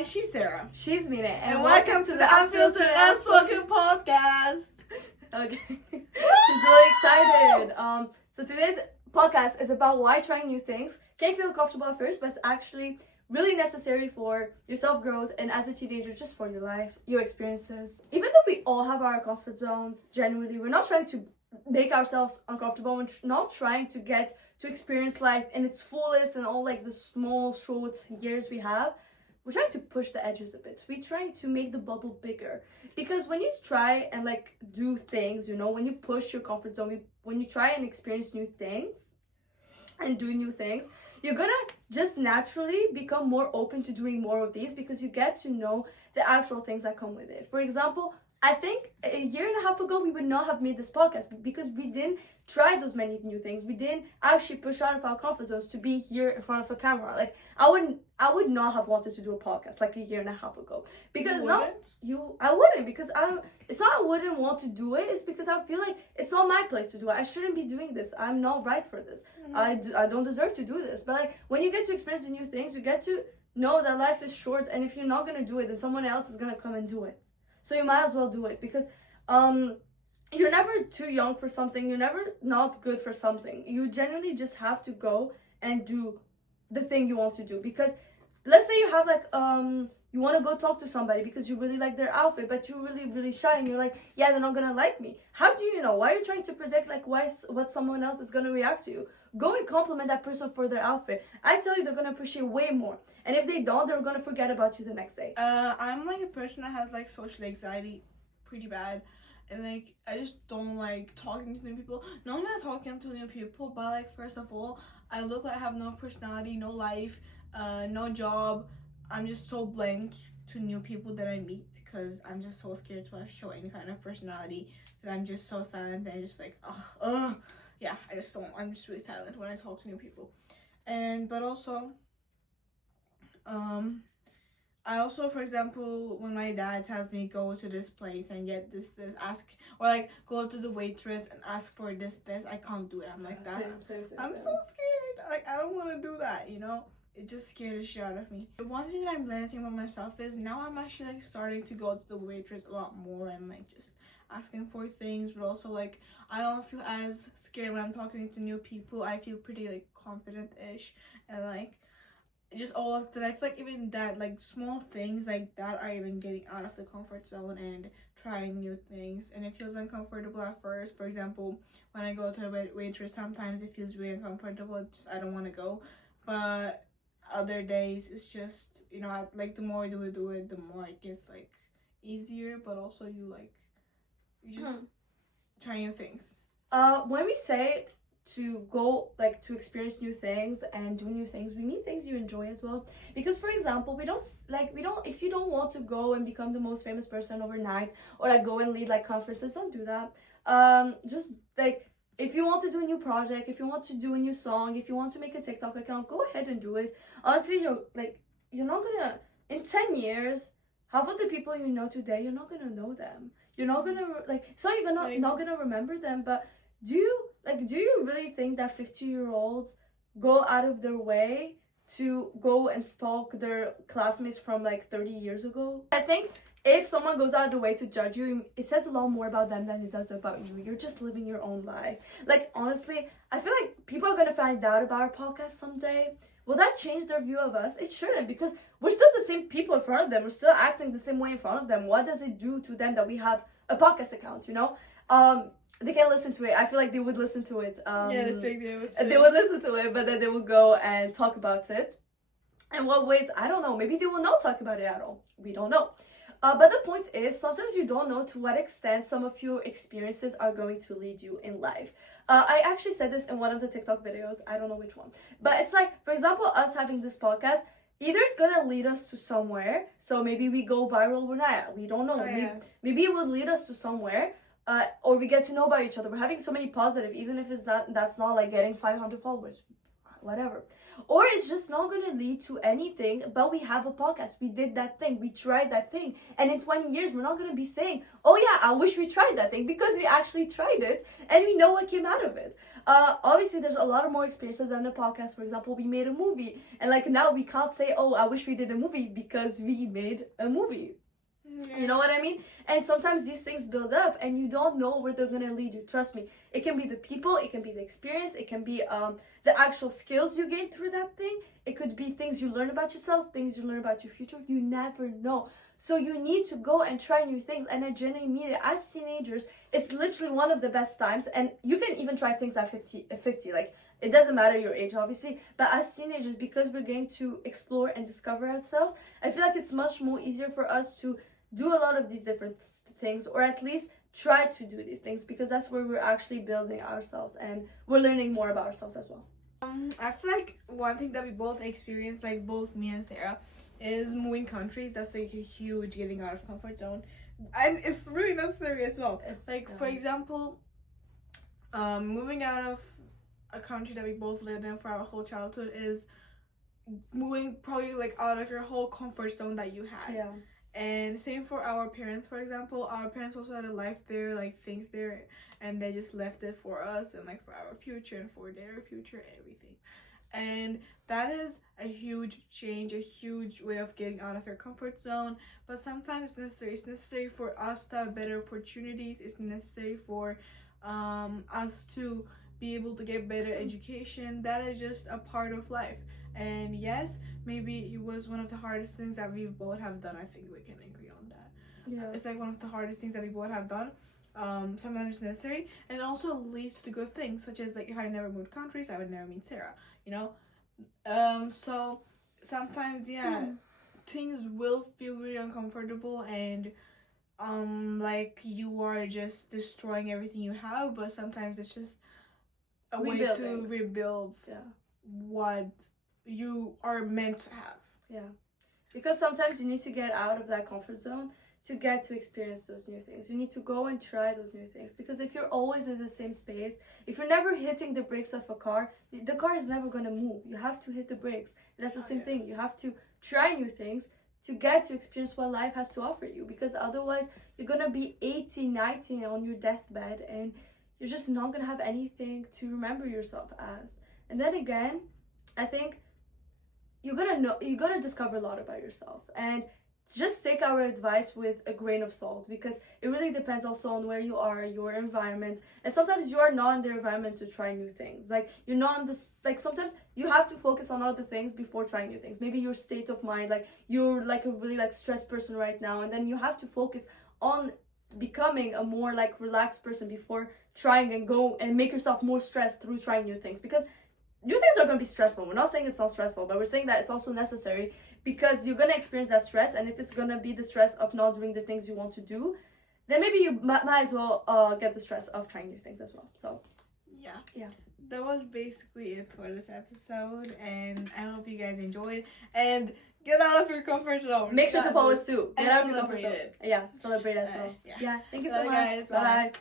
Hi, she's Sarah. She's Mina, And welcome to the Unfiltered Unspoken Podcast. Okay. She's really excited. So today's podcast is about why trying new things can feel comfortable at first, but it's actually really necessary for your self-growth and as a teenager, just for your life, your experiences. Even though we all have our comfort zones, genuinely, we're not trying to make ourselves uncomfortable. We're not trying to get to experience life in its fullest and all like the small, short years we have. We're trying to push the edges a bit. We're trying to make the bubble bigger. Because when you try and like do things, you know, when you push your comfort zone, when you try and experience new things and do new things, you're gonna just naturally become more open to doing more of these because you get to know the actual things that come with it. For example, I think a year and a half ago, we would not have made this podcast because we didn't try those many new things. We didn't actually push out of our comfort zones to be here in front of a camera. Like, I would not have wanted to do a podcast like a year and a half ago. Because I wouldn't because it's not I wouldn't want to do it. It's because I feel like it's not my place to do it. I shouldn't be doing this. I'm not right for this. Mm-hmm. I don't deserve to do this. But like, when you get to experience the new things, you get to know that life is short. And if you're not going to do it, then someone else is going to come and do it. So you might as well do it because you're never too young for something. You're never not good for something. You generally just have to go and do the thing you want to do. Because let's say you have like you want to go talk to somebody because you really like their outfit, but you're really, really shy and you're like, yeah, they're not going to like me. How do you know? Why are you trying to predict like what someone else is going to react to you? Go and compliment that person for their outfit. I tell you, they're going to appreciate way more. And if they don't, they're going to forget about you the next day. I'm like a person that has like social anxiety pretty bad. And like, I just don't like talking to new people. Not talking to new people, but like, first of all, I look like I have no personality, no life, no job. I'm just so blank to new people that I meet because I'm just so scared to show any kind of personality that I'm just so silent and just like, yeah, I'm just really silent when I talk to new people. But also, I also, for example, when my dad tells me go to this place and get this, ask, or like go to the waitress and ask for this, I can't do it. I'm like that. Same. I'm so scared. Like, I don't want to do that, you know? It just scared the shit out of me. The one thing that I'm realizing about myself is now I'm actually like starting to go to the waitress a lot more and like just asking for things, but also like I don't feel as scared when I'm talking to new people. I feel pretty like confident-ish and like just all of that. I feel like even that like small things like that are even getting out of the comfort zone and trying new things, and it feels uncomfortable at first. For example, when I go to a waitress, sometimes it feels really uncomfortable. It's just I don't want to go, but other days it's just, you know, like the more you do it, the more it gets like easier, but also you just try new things. When we say to go like to experience new things and do new things, we mean things you enjoy as well. Because for example, we don't if you don't want to go and become the most famous person overnight or like go and lead like conferences, don't do that. Just like if you want to do a new project, if you want to do a new song, if you want to make a TikTok account, go ahead and do it. Honestly, you're not gonna, in 10 years, half of the people you know today, you're not gonna know them. You're not gonna not gonna remember them. But do you really think that 50-year-olds go out of their way to go and stalk their classmates from like 30 years ago? I think if someone goes out of the way to judge you, it says a lot more about them than it does about you. You're just living your own life. Like, honestly, I feel like people are gonna find out about our podcast someday. Will that change their view of us? It shouldn't, because we're still the same people in front of them. We're still acting the same way in front of them. What does it do to them that we have a podcast account, you know? They can listen to it. I feel like they would listen to it. Yeah, I think they would. They would listen to it, but then they would go and talk about it. And what ways? I don't know. Maybe they will not talk about it at all. We don't know. But the point is, sometimes you don't know to what extent some of your experiences are going to lead you in life. I actually said this in one of the TikTok videos. I don't know which one. But it's like, for example, us having this podcast, either it's going to lead us to somewhere. So maybe we go viral overnight. We don't know. Maybe it would lead us to somewhere. Or we get to know about each other. We're having so many positive, even if that's not like getting 500 followers. whatever. Or it's just not gonna lead to anything, but we have a podcast. We did that thing. We tried that thing. And in 20 years, we're not gonna be saying, oh yeah, I wish we tried that thing, because we actually tried it and we know what came out of it. Obviously, there's a lot of more experiences than the podcast. For example, we made a movie. And like now we can't say, oh, I wish we did a movie because we made a movie. You know what I mean? And sometimes these things build up and you don't know where they're gonna lead you. Trust me. It can be the people, it can be the experience, it can be the actual skills you gain through that thing. It could be things you learn about yourself, things you learn about your future. You never know. So you need to go and try new things. And at Gen A Media, as teenagers, it's literally one of the best times. And you can even try things at 50. Like, it doesn't matter your age, obviously. But as teenagers, because we're getting to explore and discover ourselves, I feel like it's much more easier for us to do a lot of these different things, or at least try to do these things, because that's where we're actually building ourselves and we're learning more about ourselves as well. I feel like one thing that we both experienced, like both me and Sarah, is moving countries. That's like a huge getting out of comfort zone, and it's really necessary as well. For example, moving out of a country that we both lived in for our whole childhood is moving probably like out of your whole comfort zone that you had. Yeah. And same for our parents, for example. Our parents also had a life there, like things there, and they just left it for us and like for our future and for their future, everything. And that is a huge change, a huge way of getting out of your comfort zone. But sometimes it's necessary. It's necessary for us to have better opportunities. It's necessary for us to be able to get better education. That is just a part of life. And yes, maybe it was one of the hardest things that we both have done. I think we can agree on that. Yeah. It's like one of the hardest things that we both have done. Sometimes it's necessary, and it also leads to good things, such as like if I never moved countries, I would never meet Sarah, you know. So sometimes things will feel really uncomfortable, and like you are just destroying everything you have, but sometimes it's just a way to rebuild what you are meant to have. Yeah, because sometimes you need to get out of that comfort zone to get to experience those new things. You need to go and try those new things, because if you're always in the same space, if you're never hitting the brakes of a car, the car is never going to move. You have to hit the brakes. That's the same thing. You have to try new things to get to experience what life has to offer you, because otherwise you're going to be 18, 19 on your deathbed and you're just not going to have anything to remember yourself as. And then again, I think you're gonna discover a lot about yourself, and just take our advice with a grain of salt, because it really depends also on where you are, your environment, and sometimes you are not in the environment to try new things. Like, you're not in this, like, sometimes you have to focus on other things before trying new things. Maybe your state of mind, like you're like a really like stressed person right now, and then you have to focus on becoming a more like relaxed person before trying and go and make yourself more stressed through trying new things, because new things are going to be stressful. We're not saying it's not stressful, but we're saying that it's also necessary, because you're going to experience that stress. And if it's going to be the stress of not doing the things you want to do, then maybe you might as well get the stress of trying new things as well. So yeah, that was basically it for this episode, and I hope you guys enjoyed, and get out of your comfort zone. Make sure to follow us too. Get out of your comfort zone. It. Yeah, celebrate as well. Yeah, thank you so much. Guys, bye.